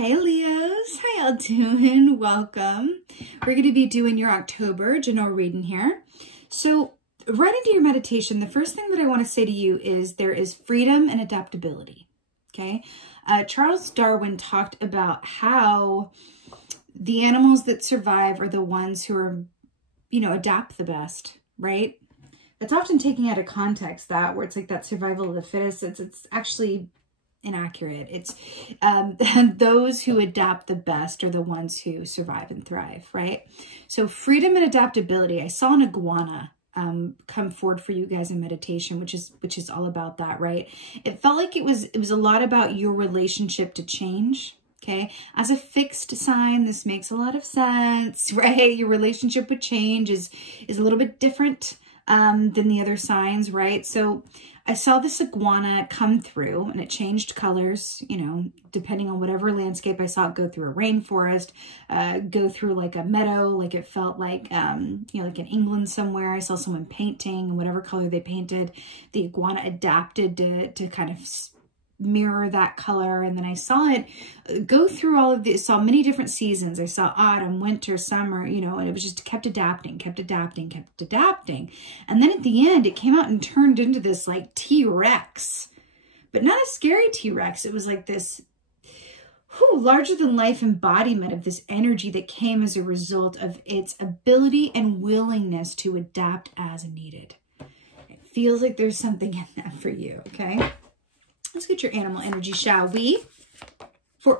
Hey Leos, how y'all doing? Welcome. We're going to be doing your October general reading here. So right into your meditation, the first thing that I want to say to you is there is freedom and adaptability. Okay. Charles Darwin talked about how the animals that survive are the ones who are, adapt the best, right? It's often taken out of context that where it's like that survival of the fittest. It's actually inaccurate. It's those who adapt the best are the ones who survive and thrive, right? So freedom and adaptability. I saw an iguana come forward for you guys in meditation, which is all about that, right? It felt like it was a lot about your relationship to change. Okay, as a fixed sign, this makes a lot of sense, right? Your relationship with change is a little bit different than the other signs, right? So I saw this iguana come through and it changed colors, depending on whatever landscape I saw it go through a rainforest, go through like a meadow, like it felt like, like in England somewhere. I saw someone painting and whatever color they painted, the iguana adapted to kind of mirror that color. And then I saw it go through all of these, saw many different seasons. I saw autumn, winter, summer, and it was just kept adapting. And then at the end, it came out and turned into this like T-Rex, but not a scary T-Rex. It was like this larger than life embodiment of this energy that came as a result of its ability and willingness to adapt as needed. It feels like there's something in that for you, okay? Let's get your animal energy, shall we? Did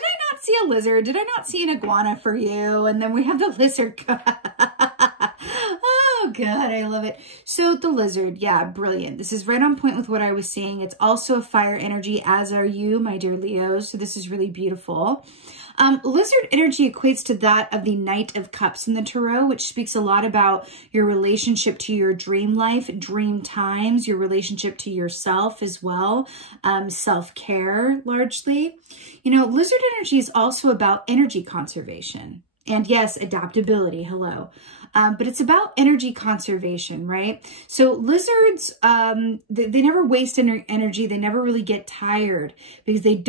I not see a lizard? Did I not see an iguana for you? And then we have the lizard. Oh, God, I love it. So the lizard, yeah, brilliant. This is right on point with what I was saying. It's also a fire energy, as are you, my dear Leos. So this is really beautiful. Lizard energy equates to that of the Knight of Cups in the Tarot, which speaks a lot about your relationship to your dream life, dream times, your relationship to yourself as well, self-care largely. Lizard energy is also about energy conservation. And yes, adaptability, hello. But it's about energy conservation, right? So lizards, they never waste energy. They never really get tired because they're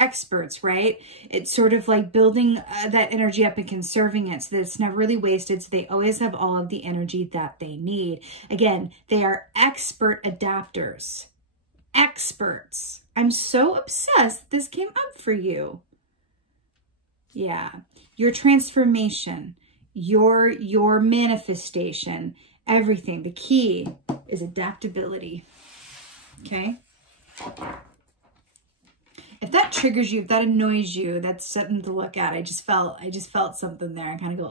experts, right? It's sort of like building that energy up and conserving it so that it's never really wasted. So they always have all of the energy that they need. Again, they are expert adapters. Experts. I'm so obsessed this came up for you. Yeah, your transformation, your manifestation, everything. The key is adaptability. Okay. If that triggers you, if that annoys you, that's something to look at. I just felt something there. I kind of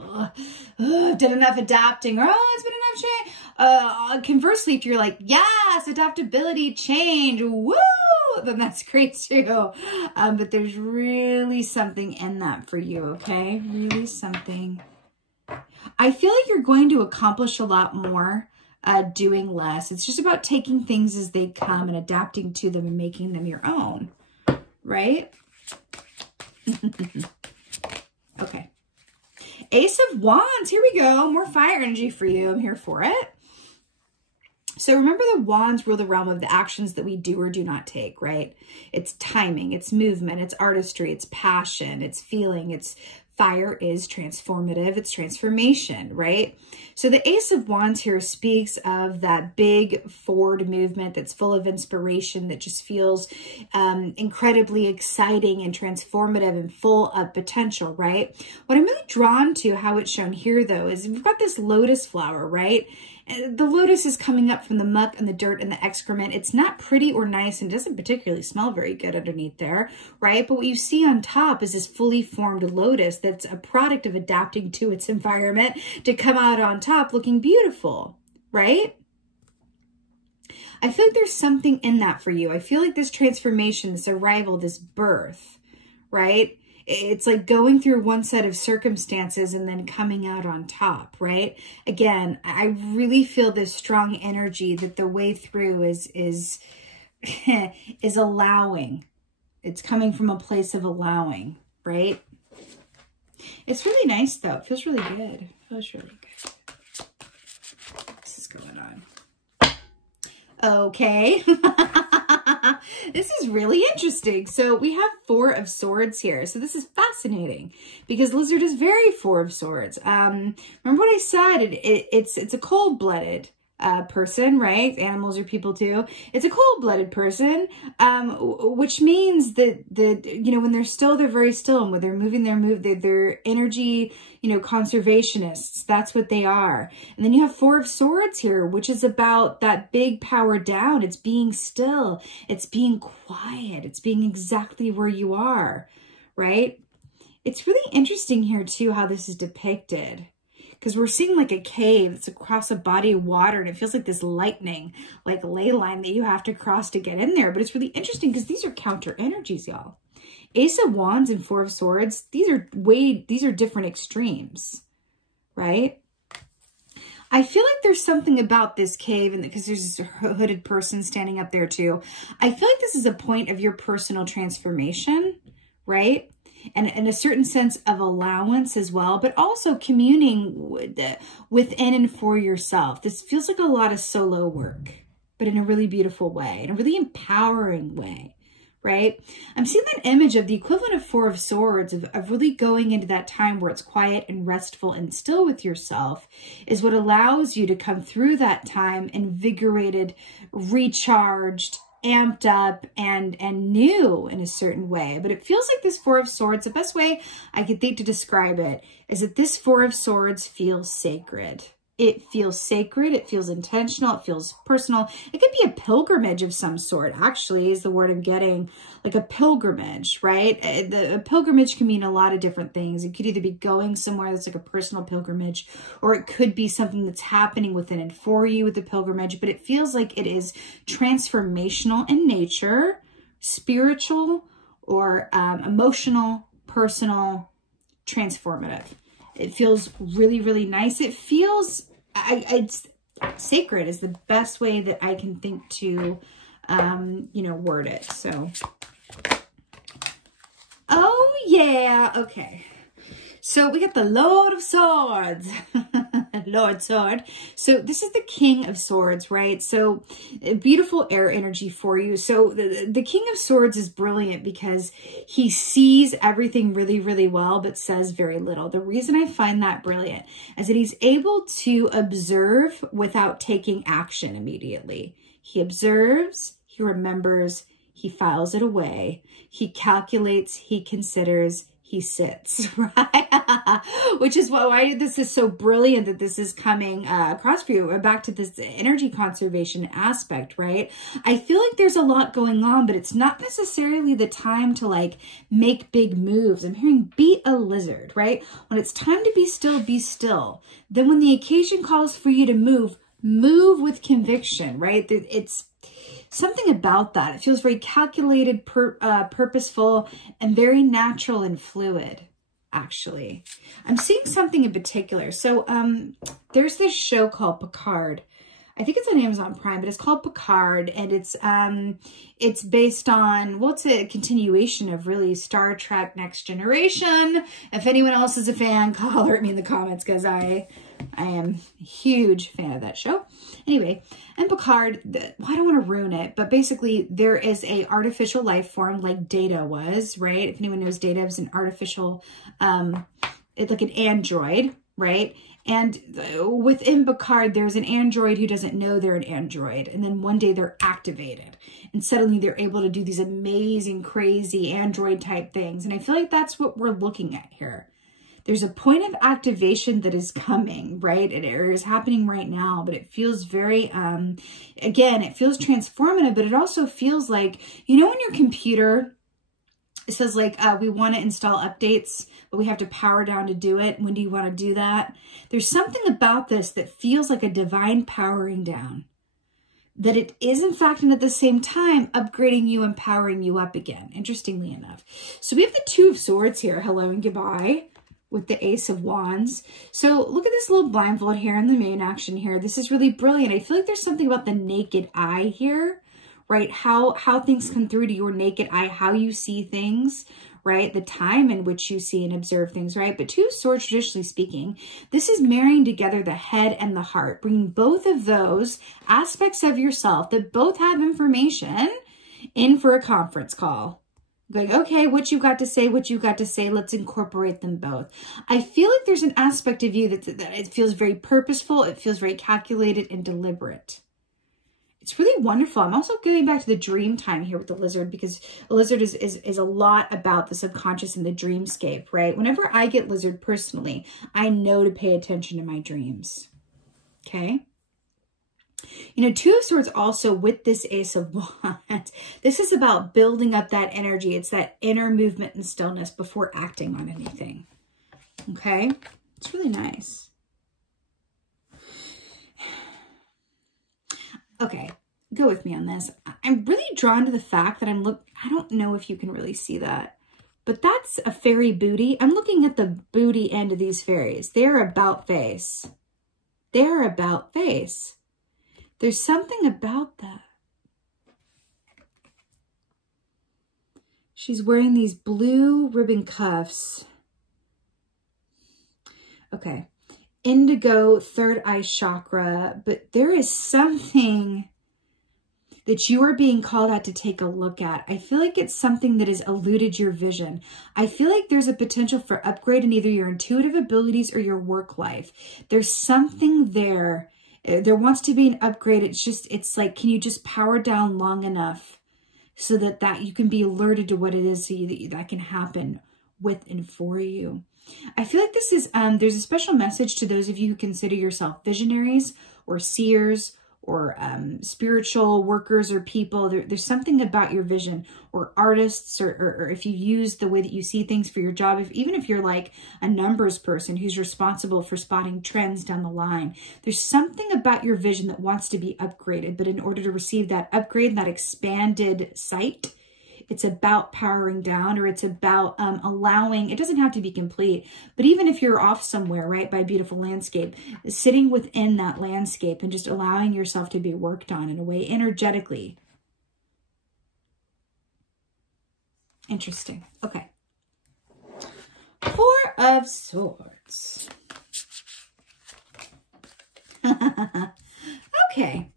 go, did enough adapting, or it's been enough change. Conversely, if you're like, yes, adaptability, change, woo, then that's great too. But there's really something in that for you, okay? Really something. I feel like you're going to accomplish a lot more doing less. It's just about taking things as they come and adapting to them and making them your own. Right? Okay. Ace of Wands. Here we go. More fire energy for you. I'm here for it. So remember, the wands rule the realm of the actions that we do or do not take, right? It's timing, it's movement, it's artistry, it's passion, it's feeling, it's fire is transformative, it's transformation, right? So the Ace of Wands here speaks of that big forward movement that's full of inspiration, that just feels incredibly exciting and transformative and full of potential, right? What I'm really drawn to how it's shown here, though, is we've got this lotus flower, right? The lotus is coming up from the muck and the dirt and the excrement. It's not pretty or nice and doesn't particularly smell very good underneath there, right? But what you see on top is this fully formed lotus that's a product of adapting to its environment to come out on top looking beautiful, right? I feel like there's something in that for you. I feel like this transformation, this arrival, this birth, right? It's like going through one set of circumstances and then coming out on top, right? Again, I really feel this strong energy that the way through is allowing. It's coming from a place of allowing, right? It's really nice though. It feels really good. It feels really good. This is going on. Okay. This is really interesting. So we have 4 of Swords here. So this is fascinating because Lizard is very 4 of Swords. Remember what I said? It's a cold-blooded person, right? Animals are people too. It's a cold-blooded person, which means that you know, when they're still, they're very still, and when they're moving, they're energy, you know, conservationists. That's what they are. And then you have 4 of Swords here, which is about that big power down. It's being still. It's being quiet. It's being exactly where you are, right? It's really interesting here too, how this is depicted. Because we're seeing like a cave that's across a body of water, and it feels like this lightning, like ley line that you have to cross to get in there. But it's really interesting because these are counter energies, y'all. Ace of Wands and 4 of Swords, these are different extremes, right? I feel like there's something about this cave, and because there's this hooded person standing up there too. I feel like this is a point of your personal transformation, right? And a certain sense of allowance as well, but also communing within and for yourself. This feels like a lot of solo work, but in a really beautiful way, in a really empowering way, right? I'm seeing that image of the equivalent of 4 of Swords, of really going into that time where it's quiet and restful and still with yourself, is what allows you to come through that time invigorated, recharged, amped up, and new in a certain way. But it feels like this 4 of Swords, the best way I could think to describe it is that this 4 of Swords feels sacred. It feels sacred. It feels intentional. It feels personal. It could be a pilgrimage of some sort, actually, is the word I'm getting. Like a pilgrimage, right? A pilgrimage can mean a lot of different things. It could either be going somewhere that's like a personal pilgrimage, or it could be something that's happening within and for you with the pilgrimage. But it feels like it is transformational in nature, spiritual, or emotional, personal, transformative. It feels really, really nice. It feels, it's sacred is the best way that I can think to, you know, word it. So, oh yeah, okay. So we got the Lord of Swords, Lord Sword. So this is the King of Swords, right? So beautiful air energy for you. So the King of Swords is brilliant because he sees everything really, really well, but says very little. The reason I find that brilliant is that he's able to observe without taking action immediately. He observes, he remembers, he files it away, he calculates, he considers, he sits, right? Which is why this is so brilliant that this is coming across for you. Back to this energy conservation aspect, right? I feel like there's a lot going on, but it's not necessarily the time to like make big moves. I'm hearing be a lizard, right? When it's time to be still, be still. Then when the occasion calls for you to move, move with conviction, right? It's something about that. It feels very calculated, purposeful, and very natural and fluid, actually. I'm seeing something in particular. So there's this show called Picard. I think it's on Amazon Prime, but it's called Picard, and it's based on, well, it's a continuation of really Star Trek Next Generation. If anyone else is a fan, holler at me in the comments, because I am a huge fan of that show. Anyway, and Picard, I don't want to ruin it, but basically there is a artificial life form like Data was, right? If anyone knows, Data is an artificial, it's like an android, right? And within Picard, there's an android who doesn't know they're an android. And then one day they're activated. And suddenly they're able to do these amazing, crazy android type things. And I feel like that's what we're looking at here. There's a point of activation that is coming, right? It is happening right now, but it feels very, again, it feels transformative, but it also feels like, you know, when your computer, it says like, we want to install updates, but we have to power down to do it. When do you want to do that? There's something about this that feels like a divine powering down. That it is, in fact, and at the same time, upgrading you and powering you up again, interestingly enough. So we have the Two of Swords here, hello and goodbye, with the Ace of Wands. So look at this little blindfold here in the moon action here. This is really brilliant. I feel like there's something about the naked eye here, right? How things come through to your naked eye, how you see things, right? The time in which you see and observe things, right? But Two of Swords, traditionally speaking, this is marrying together the head and the heart, bringing both of those aspects of yourself that both have information in for a conference call. Going, okay, what you got to say, let's incorporate them both. I feel like there's an aspect of you that it feels very purposeful, it feels very calculated and deliberate. It's really wonderful. I'm also going back to the dream time here with the lizard, because a lizard is a lot about the subconscious and the dreamscape, right? Whenever I get lizard personally, I know to pay attention to my dreams. Okay. You know, Two of Swords also with this Ace of Wands, this is about building up that energy. It's that inner movement and stillness before acting on anything. Okay. It's really nice. Okay, go with me on this. I'm really drawn to the fact that I don't know if you can really see that, but that's a fairy booty. I'm looking at the booty end of these fairies. They're about face. They're about face. There's something about that. She's wearing these blue ribbon cuffs. Okay. Indigo, third eye chakra, but there is something that you are being called out to take a look at. I feel like it's something that has eluded your vision. I feel like there's a potential for upgrade in either your intuitive abilities or your work life. There's something there. There wants to be an upgrade. It's like, can you just power down long enough so that you can be alerted to what it is so that can happen with and for you. I feel like this is, there's a special message to those of you who consider yourself visionaries or seers or spiritual workers or people. There's something about your vision, or artists, or if you use the way that you see things for your job, even if you're like a numbers person who's responsible for spotting trends down the line, there's something about your vision that wants to be upgraded. But in order to receive that upgrade, that expanded sight, it's about powering down, or it's about allowing, it doesn't have to be complete, but even if you're off somewhere, right, by a beautiful landscape, sitting within that landscape and just allowing yourself to be worked on in a way energetically. Interesting. Okay. Four of Swords. Okay.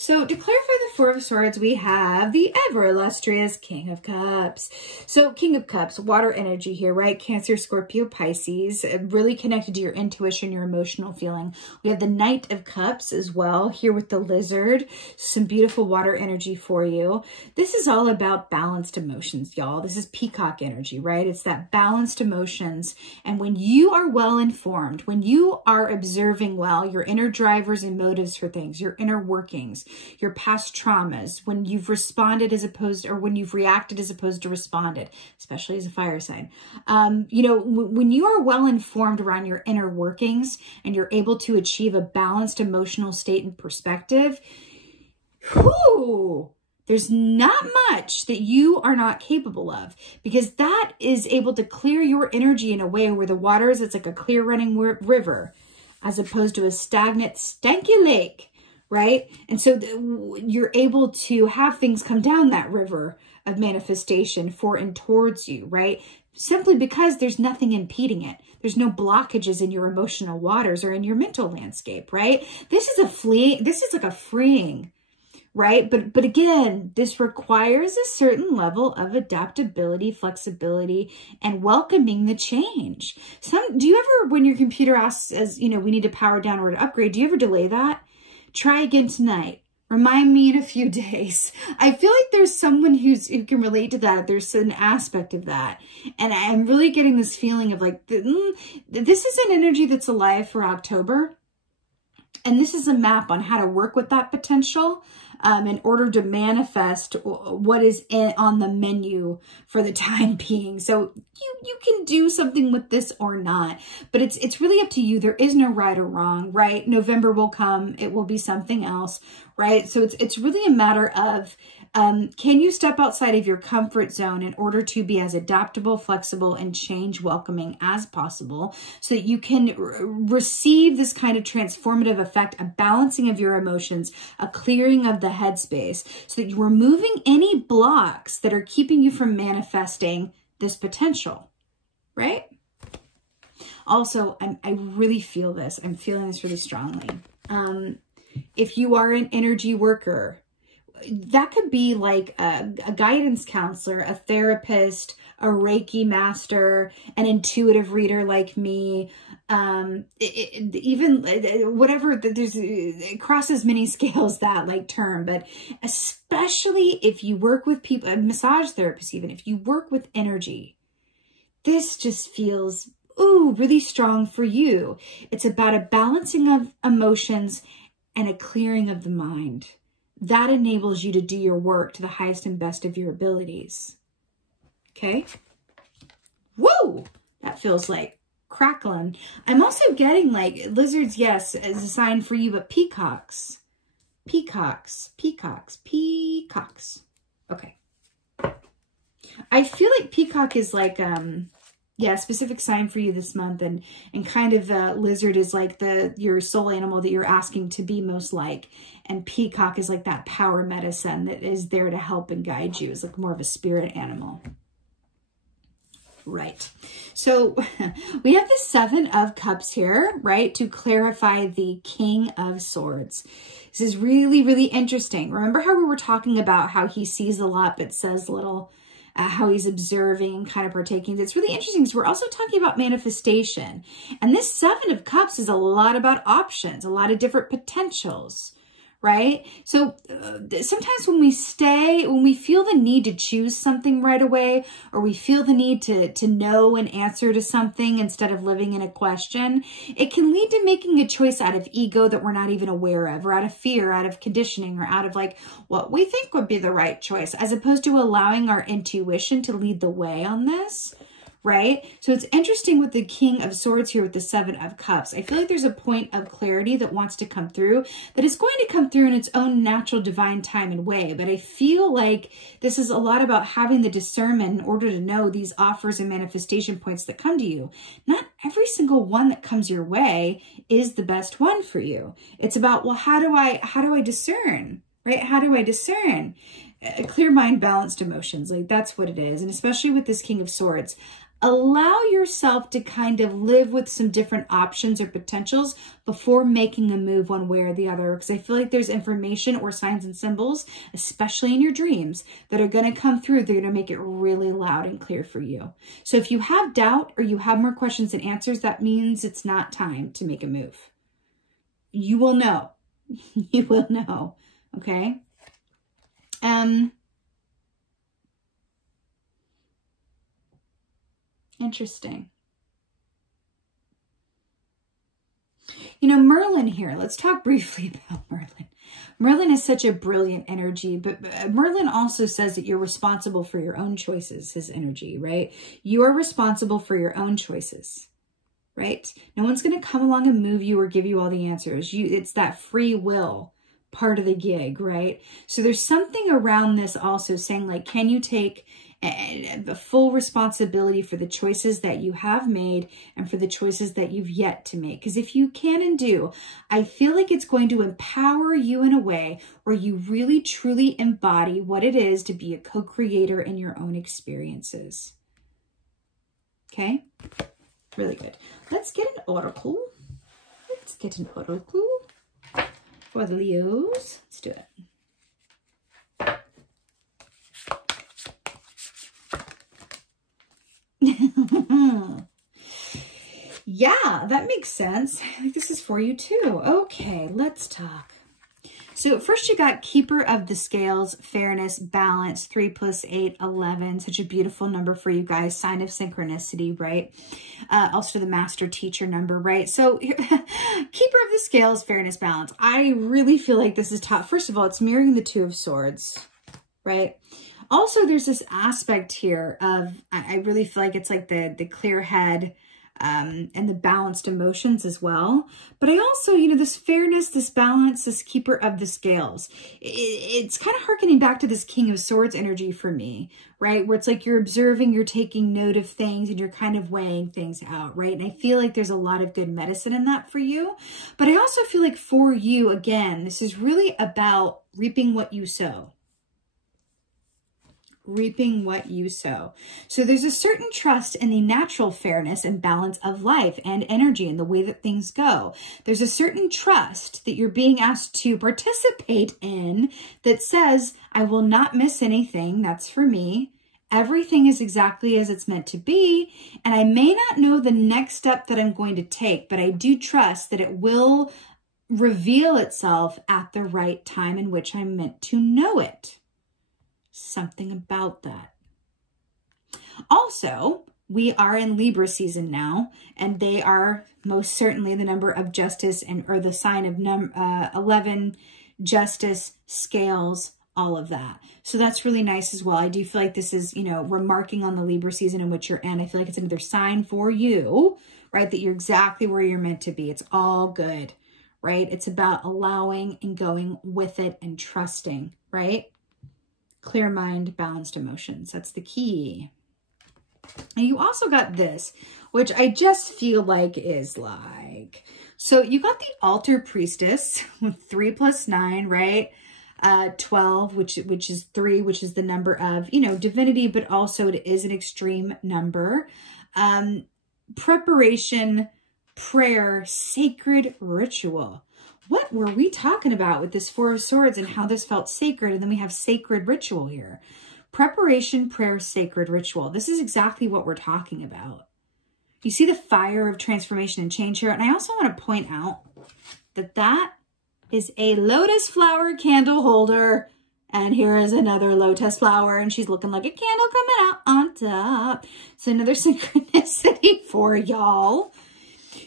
So to clarify the Four of Swords, we have the ever illustrious King of Cups. So King of Cups, water energy here, right? Cancer, Scorpio, Pisces, really connected to your intuition, your emotional feeling. We have the Knight of Cups as well here with the lizard. Some beautiful water energy for you. This is all about balanced emotions, y'all. This is peacock energy, right? It's that balanced emotions. And when you are well informed, when you are observing well your inner drivers and motives for things, your inner workings, your past traumas, when you've responded as opposed, or when you've reacted as opposed to responded, especially as a fire sign. You know, when you are well informed around your inner workings and you're able to achieve a balanced emotional state and perspective, whoo, there's not much that you are not capable of, because that is able to clear your energy in a way where the water is, it's like a clear running river as opposed to a stagnant, stanky lake. Right? And so you're able to have things come down that river of manifestation for and towards you, right? Simply because there's nothing impeding it. There's no blockages in your emotional waters or in your mental landscape, right? This is like a freeing, right? But again, this requires a certain level of adaptability, flexibility, and welcoming the change. Do you ever, when your computer asks, as you know, we need to power down or to upgrade, do you ever delay that? Try again tonight. Remind me in a few days. I feel like there's someone who can relate to that. There's an aspect of that. And I'm really getting this feeling of like, this is an energy that's alive for October. And this is a map on how to work with that potential in order to manifest what is on the menu for the time being. So you can do something with this or not, but it's really up to you. There is no right or wrong, right? November will come. It will be something else, right? So it's really a matter of, can you step outside of your comfort zone in order to be as adaptable, flexible, and change welcoming as possible so that you can receive this kind of transformative effect, a balancing of your emotions, a clearing of the headspace, so that you're removing any blocks that are keeping you from manifesting this potential, right? Also, I really feel this. I'm feeling this really strongly. If you are an energy worker, that could be like a guidance counselor, a therapist, a Reiki master, an intuitive reader like me, even whatever, it crosses many scales, that like term, but especially if you work with people, a massage therapist, even if you work with energy, this just feels, ooh, really strong for you. It's about a balancing of emotions and a clearing of the mind. That enables you to do your work to the highest and best of your abilities. Okay? Whoa! That feels like crackling. I'm also getting like lizards, yes, as a sign for you, but peacocks. Peacocks. Peacocks. Peacocks. Okay. I feel like peacock is like, yeah, a specific sign for you this month, and kind of lizard is like your soul animal that you're asking to be most like, and peacock is like that power medicine that is there to help and guide you. It's like more of a spirit animal. Right. So we have the 7 of Cups here, right, to clarify the King of Swords. This is really, really interesting. Remember how we were talking about how he sees a lot but says little? How he's observing and kind of partaking. It's really interesting because we're also talking about manifestation. And this 7 of Cups is a lot about options, a lot of different potentials, right? So sometimes when we feel the need to choose something right away, or we feel the need to know an answer to something instead of living in a question, it can lead to making a choice out of ego that we're not even aware of, or out of fear, out of conditioning, or out of like what we think would be the right choice, as opposed to allowing our intuition to lead the way on this. Right? So it's interesting with the King of Swords here with the 7 of Cups. I feel like there's a point of clarity that wants to come through, that is going to come through in its own natural divine time and way. But I feel like this is a lot about having the discernment in order to know these offers and manifestation points that come to you. Not every single one that comes your way is the best one for you. It's about, well, how do I discern? Right? How do I discern? A clear mind, balanced emotions. Like that's what it is. And especially with this King of Swords, allow yourself to kind of live with some different options or potentials before making a move one way or the other. Because I feel like there's information or signs and symbols, especially in your dreams, that are going to come through. They're going to make it really loud and clear for you. So if you have doubt or you have more questions than answers, that means it's not time to make a move. You will know. You will know. Okay? Interesting. You know, Merlin here, let's talk briefly about Merlin. Merlin is such a brilliant energy, but Merlin also says that you're responsible for your own choices, his energy, right? You are responsible for your own choices, right? No one's going to come along and move you or give you all the answers. It's that free will part of the gig, right? So there's something around this also saying like, can you take the full responsibility for the choices that you have made and for the choices that you've yet to make? Because if you can and do, I feel like it's going to empower you in a way where you really truly embody what it is to be a co-creator in your own experiences. Okay? Really good. Let's get an oracle. Let's get an oracle for the Leos. Let's do it. Yeah, that makes sense. I think this is for you too. Okay, let's talk. So first you got Keeper of the Scales, Fairness, Balance, 3 + 8, 11. Such a beautiful number for you guys. Sign of synchronicity, right? Also the Master Teacher number, right? So Keeper of the Scales, Fairness, Balance. I really feel like this is top. First of all, it's mirroring the 2 of Swords, right? Also, there's this aspect here of, I really feel like it's like the clear head and the balanced emotions as well. But I also, you know, this fairness, this balance, this Keeper of the Scales, it's kind of harkening back to this King of Swords energy for me, right? Where it's like you're observing, you're taking note of things, and you're kind of weighing things out, right? And I feel like there's a lot of good medicine in that for you. But I also feel like for you, again, this is really about reaping what you sow. reaping what you sow. So there's a certain trust in the natural fairness and balance of life and energy and the way that things go. There's a certain trust that you're being asked to participate in that says, I will not miss anything. That's for me. Everything is exactly as it's meant to be. And I may not know the next step that I'm going to take, but I do trust that it will reveal itself at the right time in which I'm meant to know it. Something about that. Also, we are in Libra season now, and they are most certainly the number of justice or the sign of 11, justice, scales, all of that. So that's really nice as well. I do feel like this is, we're marking on the Libra season in which you're in. I feel like it's another sign for you, right? That you're exactly where you're meant to be. It's all good, right? It's about allowing and going with it and trusting, right? Clear mind, balanced emotions. That's the key. And you also got this, which I just feel like is like, so you got the altar priestess with 3 + 9, right? 12, which is 3, which is the number of, divinity, but also it is an extreme number. Preparation, prayer, sacred ritual. What were we talking about with this 4 of Swords and how this felt sacred? And then we have sacred ritual here. Preparation, prayer, sacred ritual. This is exactly what we're talking about. You see the fire of transformation and change here. And I also want to point out that that is a lotus flower candle holder. And here is another lotus flower, and she's looking like a candle coming out on top. So another synchronicity for y'all.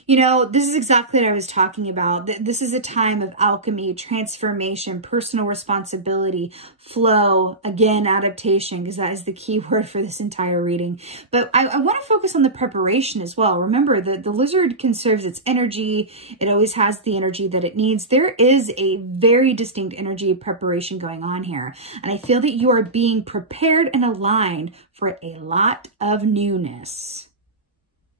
This is exactly what I was talking about. This is a time of alchemy, transformation, personal responsibility, flow, again, adaptation, because that is the key word for this entire reading. But I want to focus on the preparation as well. Remember, the lizard conserves its energy. It always has the energy that it needs. There is a very distinct energy of preparation going on here. And I feel that you are being prepared and aligned for a lot of newness.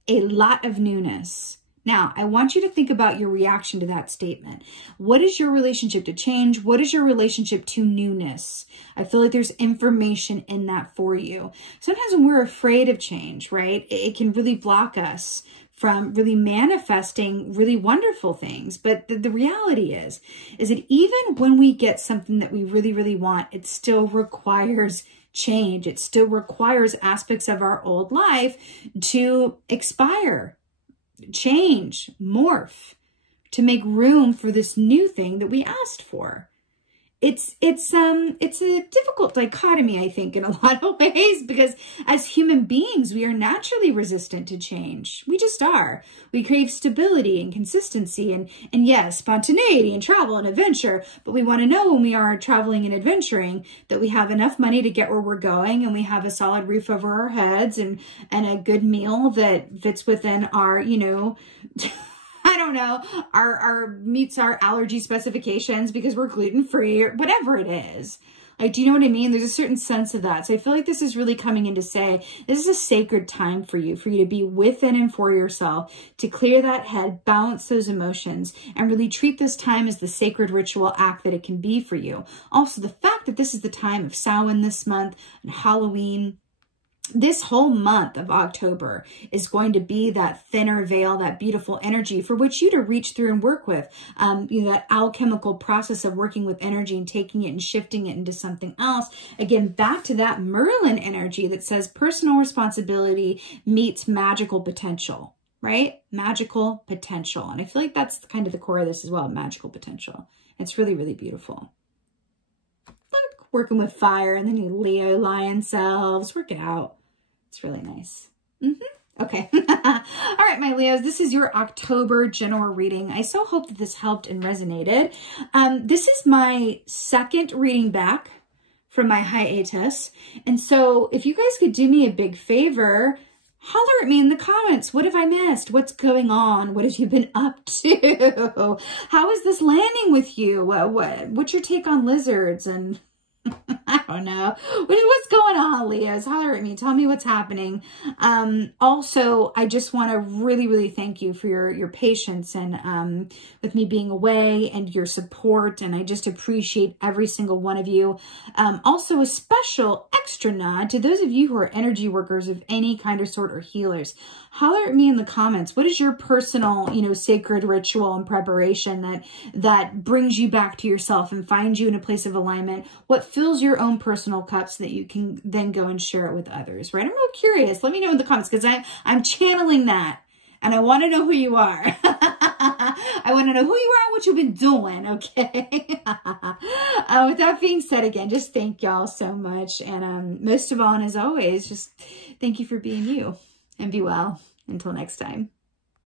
A lot of newness. Now, I want you to think about your reaction to that statement. What is your relationship to change? What is your relationship to newness? I feel like there's information in that for you. Sometimes when we're afraid of change, right, it can really block us from really manifesting really wonderful things. But the reality is that even when we get something that we really, really want, it still requires change. It still requires aspects of our old life to expire, change, morph, to make room for this new thing that we asked for. It's a difficult dichotomy, I think, in a lot of ways, because as human beings, we are naturally resistant to change. We just are. We crave stability and consistency and yes, spontaneity and travel and adventure. But we want to know when we are traveling and adventuring that we have enough money to get where we're going, and we have a solid roof over our heads and a good meal that fits within our, I don't know, our meets our allergy specifications because we're gluten-free or whatever it is. Like, do you know what I mean? There's a certain sense of that. So I feel like this is really coming in to say, this is a sacred time for you to be within and for yourself, to clear that head, balance those emotions, and really treat this time as the sacred ritual act that it can be for you. Also, the fact that this is the time of Samhain this month and Halloween, this whole month of October is going to be that thinner veil, that beautiful energy for which you to reach through and work with. That alchemical process of working with energy and taking it and shifting it into something else. Again, back to that Merlin energy that says personal responsibility meets magical potential, right? Magical potential. And I feel like that's kind of the core of this as well, magical potential. It's really, really beautiful. Look, working with fire, and then you Leo lion selves, work it out. It's really nice. Okay. All right, my Leos, this is your October general reading. I so hope that this helped and resonated. This is my second reading back from my hiatus. And so if you guys could do me a big favor, holler at me in the comments. What have I missed? What's going on? What have you been up to? How is this landing with you? What's your take on lizards? And I don't know. What's going on, Leos? Holler at me. Tell me what's happening. Also, I just want to really, really thank you for your patience and with me being away and your support. And I just appreciate every single one of you. Also, a special extra nod to those of you who are energy workers of any kind or sort or healers. Holler at me in the comments. What is your personal, sacred ritual and preparation that brings you back to yourself and finds you in a place of alignment? What fills your own personal cup so that you can then go and share it with others, right? I'm real curious. Let me know in the comments because I'm channeling that and I want to know who you are. I want to know who you are and what you've been doing, okay? With that being said, again, just thank y'all so much. And most of all, and as always, just thank you for being you and be well. Until next time.